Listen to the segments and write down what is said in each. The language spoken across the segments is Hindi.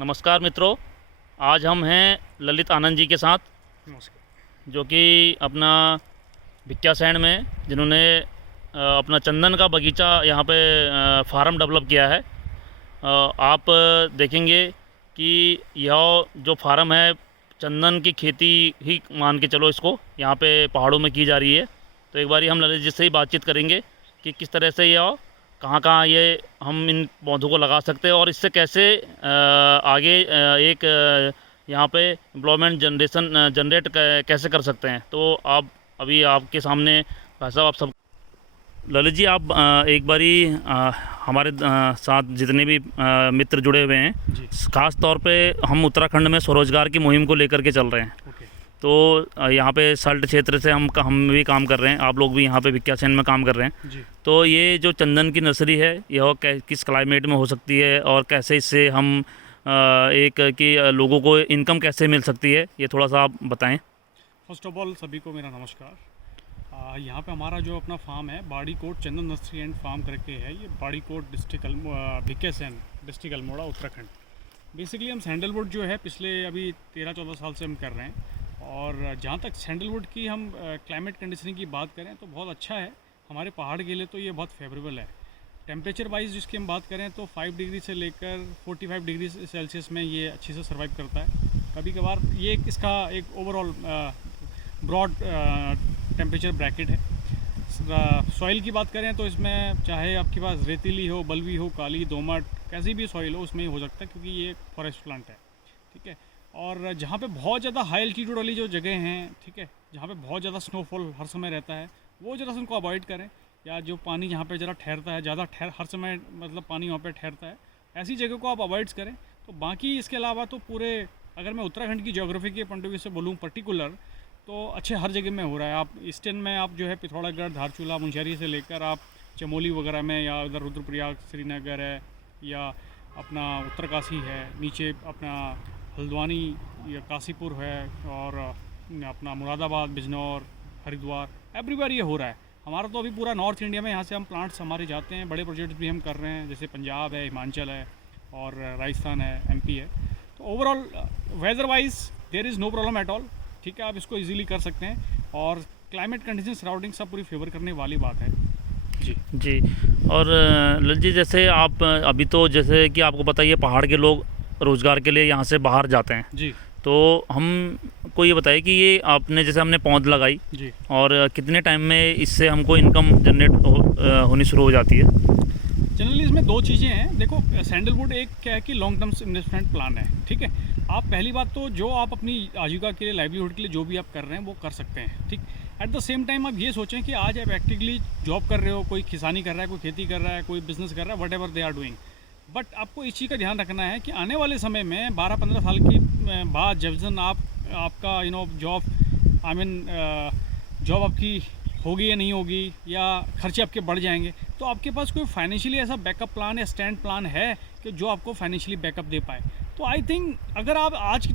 नमस्कार मित्रों, आज हम हैं ललित आनंद जी के साथ, नमस्कार। जो कि अपना भिक्यासैंण में जिन्होंने अपना चंदन का बगीचा यहाँ पे फार्म डेवलप किया है। आप देखेंगे कि यह जो फार्म है चंदन की खेती ही मान के चलो, इसको यहाँ पे पहाड़ों में की जा रही है। तो एक बारी हम ललित जी से ही बातचीत करेंगे कि किस तरह से यह कहाँ ये हम इन पौधों को लगा सकते हैं और इससे कैसे आगे एक यहाँ पे एम्प्लॉयमेंट जनरेट कैसे कर सकते हैं। तो आप अभी आपके सामने भाई साहब, आप सब ललित जी, आप एक बारी हमारे साथ जितने भी मित्र जुड़े हुए हैं, ख़ास तौर पे हम उत्तराखंड में स्वरोजगार की मुहिम को लेकर के चल रहे हैं। तो यहाँ पे सल्ट क्षेत्र से हम भी काम कर रहे हैं, आप लोग भी यहाँ पे भिक्यासैंण में काम कर रहे हैं जी। तो ये जो चंदन की नर्सरी है, यह किस क्लाइमेट में हो सकती है और कैसे इससे हम एक कि लोगों को इनकम कैसे मिल सकती है, ये थोड़ा सा आप बताएं। फर्स्ट ऑफ ऑल सभी को मेरा नमस्कार। यहाँ पे हमारा जो अपना फार्म है Barikot Chandan nursery and farm करके है। ये Barikot district Bhikiyasain district Almora Uttarakhand. Basically हम सैंडलवुड जो है पिछले अभी 13-14 साल से हम कर रहे हैं। और जहाँ तक सैंडलवुड की हम क्लाइमेट कंडीशनिंग की बात करें तो बहुत अच्छा है हमारे पहाड़ के लिए, तो ये बहुत फेवरेबल है। टेम्परेचर वाइज जिसकी हम बात करें तो 5 डिग्री से लेकर 45 डिग्री सेल्सियस में ये अच्छे से सर्वाइव करता है। कभी कभार ये इसका एक ओवरऑल ब्रॉड टेम्परेचर ब्रैकेट है। सॉइल की बात करें तो इसमें चाहे आपके पास रेतीली हो, बलवी हो, काली, दोमट, कैसी भी सॉइल हो उसमें हो सकता है, क्योंकि ये फॉरेस्ट प्लांट है। ठीक है। और जहाँ पे बहुत ज़्यादा हाई एल्टीट्यूड वाली जो जगह हैं, ठीक है, जहाँ पे बहुत ज़्यादा स्नोफॉल हर समय रहता है, वो ज़रा उनको अवॉइड करें। या जो पानी जहाँ पे ज़रा ठहरता है, ज़्यादा हर समय मतलब पानी वहाँ पे ठहरता है, ऐसी जगह को आप अवॉइड करें। तो बाकी इसके अलावा तो पूरे, अगर मैं उत्तराखंड की ज्योग्राफी के पॉइंट ऑफ व्यू से बोलूँ पर्टिकुलर, तो अच्छे हर जगह में हो रहा है। आप ईस्टर्न में आप जो है पिथौरागढ़, धारचूला, मुंशियारी से लेकर आप चमोली वगैरह में, या उधर रुद्रप्रयाग, श्रीनगर है, या अपना उत्तरकाशी है, नीचे अपना हल्द्वानी या काशीपुर है, और अपना मुरादाबाद, बिजनौर, हरिद्वार, एवरीवेयर ये हो रहा है। हमारा तो अभी पूरा नॉर्थ इंडिया में यहाँ से हम प्लांट्स हमारे जाते हैं, बड़े प्रोजेक्ट्स भी हम कर रहे हैं, जैसे पंजाब है, हिमाचल है, और राजस्थान है, एमपी है। तो overall weather wise there is no problem at all. ठीक है, आप इसको इजीली कर सकते हैं, और क्लाइमेट कंडीशन सराउंडिंग सब पूरी फेवर करने वाली बात है जी। और ललित जी, जैसे आप अभी तो जैसे कि आपको पता ही है, पहाड़ के लोग रोज़गार के लिए यहाँ से बाहर जाते हैं जी। तो हमको ये बताइए कि ये आपने जैसे हमने पौध लगाई जी, और कितने टाइम में इससे हमको इनकम जनरेट होनी शुरू हो जाती है? जनरली इसमें दो चीज़ें हैं। देखो, सैंडलवुड एक क्या है कि लॉन्ग टर्म इन्वेस्टमेंट प्लान है। ठीक है, आप पहली बात तो जो आप अपनी आजीविका के लिए, लाइवलीहुड के लिए जो भी आप कर रहे हैं वो कर सकते हैं। ठीक, एट द सेम टाइम आप ये सोचें कि आज आप एक्टिवली जॉब कर रहे हो, कोई किसानी कर रहा है, कोई खेती कर रहा है, कोई बिजनेस कर रहा है, whatever they are doing, but आपको इस चीज़ का ध्यान रखना है कि आने वाले समय में 12-15 साल की बाद जब आपका जॉब जॉब आपकी होगी या नहीं होगी, या खर्चे आपके बढ़ जाएंगे, तो आपके पास कोई फाइनेंशियली ऐसा बैकअप प्लान या स्टैंड प्लान है कि जो आपको फाइनेंशियली बैकअप दे पाए। तो आई थिंक अगर आप आज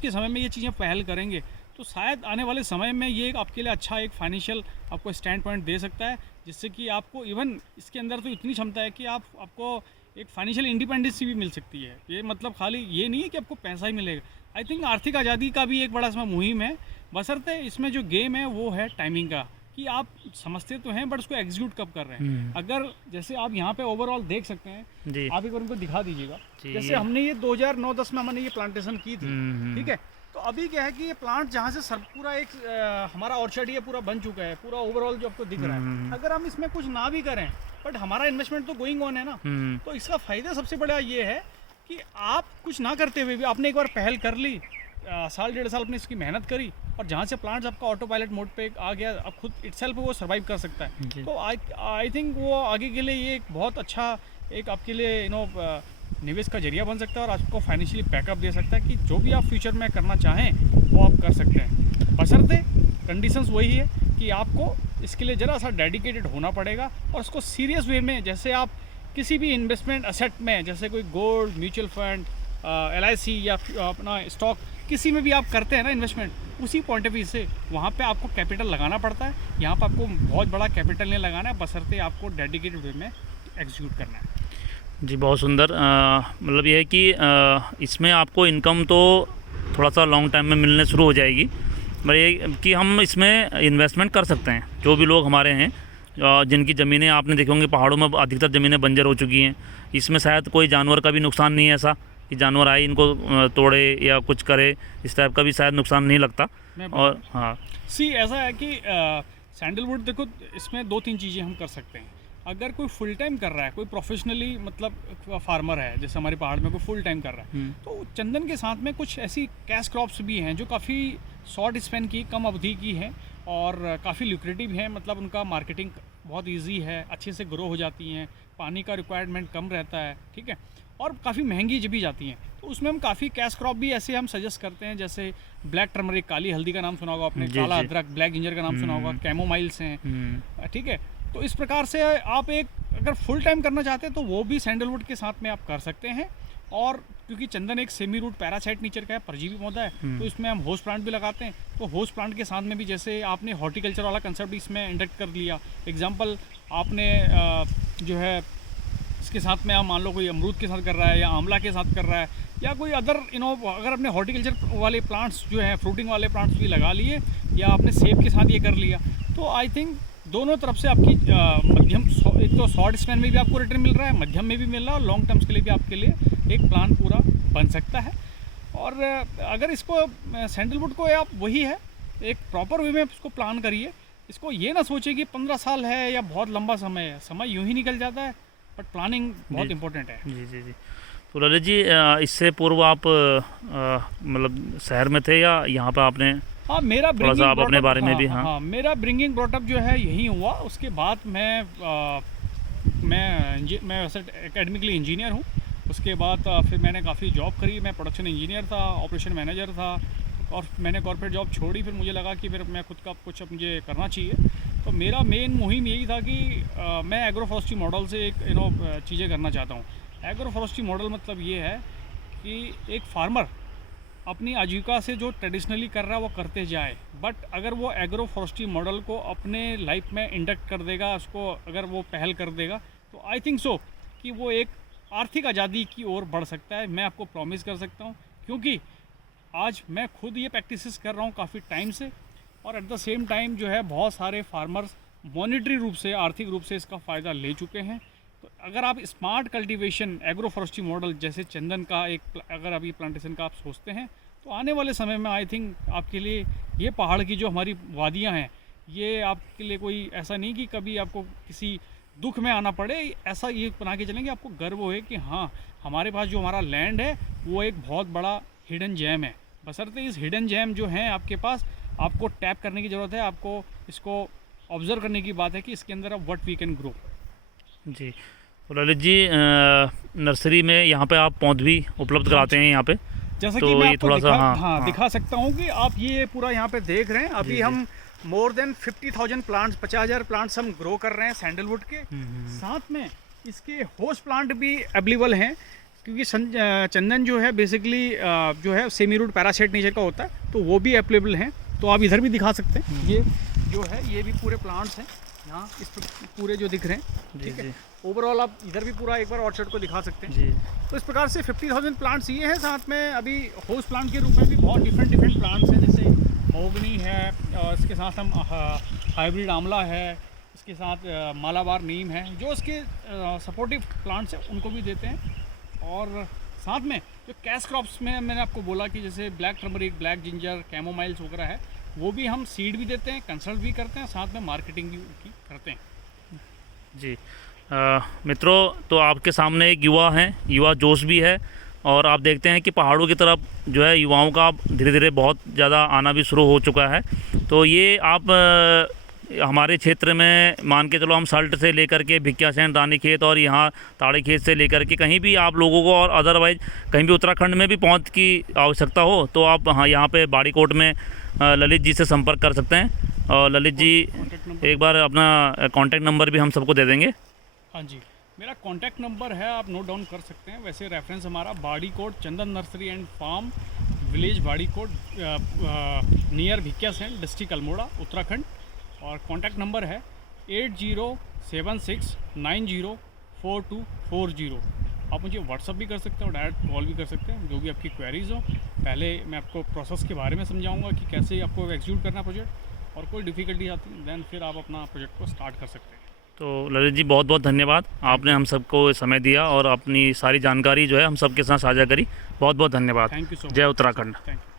के समय में ये चीज़ें पहल करेंगे तो शायद आने वाले समय में ये आपके लिए अच्छा एक फाइनेंशियल आपको स्टैंड पॉइंट दे सकता है, जिससे कि आपको इवन इसके अंदर तो इतनी क्षमता है कि आपको एक फाइनेंशियल इंडिपेंडेंसी भी मिल सकती है। ये मतलब खाली ये नहीं है कि आपको पैसा ही मिलेगा। आई थिंक आर्थिक आज़ादी का भी एक बड़ा इसमें मुहिम है, बशर्ते इसमें जो गेम है वो है टाइमिंग का, कि आप समझते तो हैं बट उसको एग्जीक्यूट कब कर रहे हैं। अगर जैसे आप यहाँ पे ओवरऑल देख सकते हैं, आप एक बार उनको दिखा दीजिएगा। जैसे हमने ये 2009-10 में हमने ये प्लांटेशन की थी। ठीक है, तो अभी क्या है कि ये प्लांट जहाँ से पूरा एक हमारा ऑर्चर्ड ये पूरा बन चुका है, पूरा ओवरऑल जो आपको दिख रहा है। अगर हम इसमें कुछ ना भी करें बट हमारा इन्वेस्टमेंट तो गोइंग ऑन है ना, तो इसका फ़ायदा सबसे बड़ा ये है कि आप कुछ ना करते हुए भी आपने एक बार पहल कर ली, साल 1.5 साल अपनी इसकी मेहनत करी, और जहाँ से प्लांट्स आपका ऑटो पायलट मोड पे आ गया, अब खुद इटसेल्फ वो सर्वाइव कर सकता है। तो आई थिंक वो आगे के लिए ये एक बहुत अच्छा एक आपके लिए निवेश का जरिया बन सकता है, और आपको फाइनेंशियली बैकअप दे सकता है कि जो भी आप फ्यूचर में करना चाहें वो आप कर सकते हैं। बशर्ते कंडीशंस वही है कि आपको इसके लिए ज़रा सा डेडिकेटेड होना पड़ेगा, और उसको सीरियस वे में, जैसे आप किसी भी इन्वेस्टमेंट असेट में, जैसे कोई गोल्ड, म्यूचुअल फंड, LIC या अपना स्टॉक, किसी में भी आप करते हैं ना इन्वेस्टमेंट, उसी पॉइंट ऑफ व्यू से वहाँ पे आपको कैपिटल लगाना पड़ता है। यहाँ पे आपको बहुत बड़ा कैपिटल नहीं लगाना है, बशर्ते आपको डेडिकेटेड वे में एग्जीक्यूट करना है। जी, बहुत सुंदर। मतलब ये है कि इसमें आपको इनकम तो थोड़ा सा लॉन्ग टाइम में मिलने शुरू हो जाएगी, पर ये कि हम इसमें इन्वेस्टमेंट कर सकते हैं। जो भी लोग हमारे हैं जिनकी ज़मीनें आपने देखे होंगे, पहाड़ों में अधिकतर ज़मीनें बंजर हो चुकी हैं, इसमें शायद कोई जानवर का भी नुकसान नहीं है, ऐसा कि जानवर आए इनको तोड़े या कुछ करे, इस टाइप का भी शायद नुकसान नहीं लगता। और हाँ, ऐसा है कि सैंडलवुड देखो, इसमें 2-3 चीज़ें हम कर सकते हैं। अगर कोई फुल टाइम कर रहा है, कोई प्रोफेशनली मतलब फार्मर है, जैसे हमारे पहाड़ में कोई फुल टाइम कर रहा है, तो चंदन के साथ में कुछ ऐसी कैश क्रॉप्स भी हैं जो काफ़ी शॉर्ट स्पेन की, कम अवधि की हैं और काफ़ी ल्यूक्रेटिव हैं। मतलब उनका मार्केटिंग बहुत इजी है, अच्छे से ग्रो हो जाती हैं, पानी का रिक्वायरमेंट कम रहता है, ठीक है, और काफ़ी महंगी भी जाती हैं। तो उसमें हम काफ़ी कैश क्रॉप भी ऐसे हम सजेस्ट करते हैं, जैसे ब्लैक टर्मरिक, काली हल्दी का नाम सुना होगा आपने, काला अदरक, ब्लैक जिंजर का नाम सुना होगा, कैमोमाइल्स हैं, ठीक है। तो इस प्रकार से आप एक अगर फुल टाइम करना चाहते हैं तो वो भी सैंडलवुड के साथ में आप कर सकते हैं। और क्योंकि चंदन एक सेमी रूट पैरासाइट नेचर का है, परजीवी पौधा है, तो इसमें हम होस्ट प्लांट भी लगाते हैं। तो होस्ट प्लांट के साथ में भी जैसे आपने हॉर्टिकल्चर वाला कंसेप्ट इसमें इंडक्ट कर लिया। एग्जांपल आपने जो है इसके साथ में आप मान लो कोई अमरूद के साथ कर रहा है या आंवला के साथ कर रहा है या कोई अदर अगर अपने हॉर्टिकल्चर वाले प्लांट्स जो हैं, फ्रूटिंग वाले प्लांट्स भी लगा लिए या आपने सेब के साथ ये कर लिया, तो आई थिंक दोनों तरफ से आपकी मध्यम, एक तो शॉर्ट स्पैन में भी आपको रिटर्न मिल रहा है, मध्यम में भी मिल रहा है, और लॉन्ग टर्म्स के लिए भी आपके लिए एक प्लान पूरा बन सकता है। और अगर इसको सैंडलवुड को आप वही है, एक प्रॉपर वे में इसको प्लान करिए। इसको ये ना सोचिए कि 15 साल है या बहुत लंबा समय है, समय यूं ही निकल जाता है, बट प्लानिंग बहुत इंपॉर्टेंट है। जी जी जी। तो ललित जी, इससे पूर्व आप मतलब शहर में थे या यहाँ पर आपने? हाँ, मेरा थोड़ा सा आप अपने बारे में भी। हाँ, मेरा ब्रिंगिंग ब्रॉटअप जो है यहीं हुआ। उसके बाद मैं वैसे एकेडमिकली इंजीनियर हूँ। उसके बाद फिर मैंने काफ़ी जॉब करी। मैं प्रोडक्शन इंजीनियर था, ऑपरेशन मैनेजर था, और मैंने कॉर्पोरेट जॉब छोड़ी। फिर मुझे लगा कि फिर मैं खुद का कुछ अब मुझे करना चाहिए। तो मेरा मेन मुहिम यही था कि मैं एग्रो फॉरेस्ट्री मॉडल से एक चीज़ें करना चाहता हूँ। एग्रो फॉरेस्ट्री मॉडल मतलब ये है कि एक फार्मर अपनी आजीविका से जो ट्रेडिशनली कर रहा है वो करते जाए, बट अगर वो एग्रो फॉरेस्ट्री मॉडल को अपने लाइफ में इंडक्ट कर देगा, उसको अगर वो पहल कर देगा, तो आई थिंक सो कि वो एक आर्थिक आज़ादी की ओर बढ़ सकता है। मैं आपको प्रॉमिस कर सकता हूँ, क्योंकि आज मैं खुद ये प्रैक्टिसेस कर रहा हूँ काफ़ी टाइम से, और एट द सेम टाइम जो है बहुत सारे फार्मर्स मॉनिटरी रूप से, आर्थिक रूप से इसका फ़ायदा ले चुके हैं। तो अगर आप smart cultivation agro forestry model जैसे चंदन का अगर अभी प्लांटेशन का आप सोचते हैं, तो आने वाले समय में आई थिंक आपके लिए ये पहाड़ की जो हमारी वादियाँ हैं, ये आपके लिए कोई ऐसा नहीं कि कभी आपको किसी दुख में आना पड़े। ऐसा ये बना के चलेंगे, आपको गर्व हो कि हाँ, हमारे पास जो हमारा लैंड है वो एक बहुत बड़ा हिडन जेम है। बशर्ते इस हिडन जेम जो है आपके पास, आपको टैप करने की ज़रूरत है, आपको इसको ऑब्जर्व करने की बात है कि इसके अंदर अब व्हाट वी कैन ग्रो। जी, तो ललित जी, नर्सरी में यहाँ पे आप पौध भी उपलब्ध कराते हैं यहाँ पे, जैसे तो कि मैं ये आपको थोड़ा सा दिखा सकता हूँ कि आप ये पूरा यहाँ पे देख रहे हैं। अभी हम मोर देन 50,000 प्लांट्स, 50,000 प्लांट्स हम ग्रो कर रहे हैं सैंडलवुड के। साथ में इसके होस्ट प्लांट भी अवेलेबल हैं, क्योंकि चंदन जो है बेसिकली जो है सेमी रूट पैरासाइट नेचर का होता है, तो वो भी अवेलेबल हैं। तो आप इधर भी दिखा सकते हैं, ये जो है ये भी पूरे प्लांट्स हैं यहाँ, इस पूरे जो दिख रहे हैं, ठीक है। ओवरऑल आप इधर भी पूरा एक बार ऑर्चर्ड को दिखा सकते हैं जी। तो इस प्रकार से 50,000 प्लांट्स ये हैं। साथ में अभी होस्ट प्लांट के रूप में भी बहुत डिफरेंट प्लांट्स हैं, जैसे मोगनी है, और इसके साथ हम हाइब्रिड आंवला है, इसके साथ मालाबार नीम है, जो इसके सपोर्टिव प्लांट्स हैं उनको भी देते हैं। और साथ में जो कैश क्रॉप्स में मैंने आपको बोला कि जैसे ब्लैक टर्मरिक, ब्लैक जिंजर, कैमोमाइल्स वगैरह है, वो भी हम सीड भी देते हैं, कंसल्ट भी करते हैं, साथ में मार्केटिंग भी उनकी करते हैं जी। मित्रों, तो आपके सामने एक युवा हैं, युवा जोश भी है, और आप देखते हैं कि पहाड़ों की तरफ जो है युवाओं का धीरे धीरे बहुत ज़्यादा आना भी शुरू हो चुका है। तो ये आप हमारे क्षेत्र में मान के चलो, हम सल्ट से लेकर के भिक्यासैन, रानीखेत और यहाँ ताड़ीखेत से लेकर के कहीं भी आप लोगों को, और अदरवाइज़ कहीं भी उत्तराखंड में भी पहुँच की आवश्यकता हो, तो आप हाँ यहाँ पे बाड़ीकोट में ललित जी से संपर्क कर सकते हैं। और ललित जी एक बार अपना कॉन्टैक्ट नंबर भी हम सबको दे देंगे। हाँ जी, मेरा कॉन्टैक्ट नंबर है, आप नोट डाउन कर सकते हैं। वैसे रेफरेंस हमारा Barikot Chandan nursery and farm, village Barikot, near Bhikiyasain, district Almora, Uttarakhand. और कॉन्टैक्ट नंबर है 8076904240। आप मुझे व्हाट्सअप भी कर सकते हैं और डायरेक्ट कॉल भी कर सकते हैं, जो भी आपकी क्वेरीज़ हो। पहले मैं आपको प्रोसेस के बारे में समझाऊंगा कि कैसे आपको एग्जीक्यूट करना प्रोजेक्ट, और कोई डिफ़िकल्टी आती है देन फिर आप अपना प्रोजेक्ट को स्टार्ट कर सकते हैं। तो ललित जी बहुत बहुत धन्यवाद, आपने हम सबको समय दिया और अपनी सारी जानकारी जो है हम सबके साथ साझा करी। बहुत बहुत धन्यवाद। Thank you so much. जय उत्तराखंड। Thank you.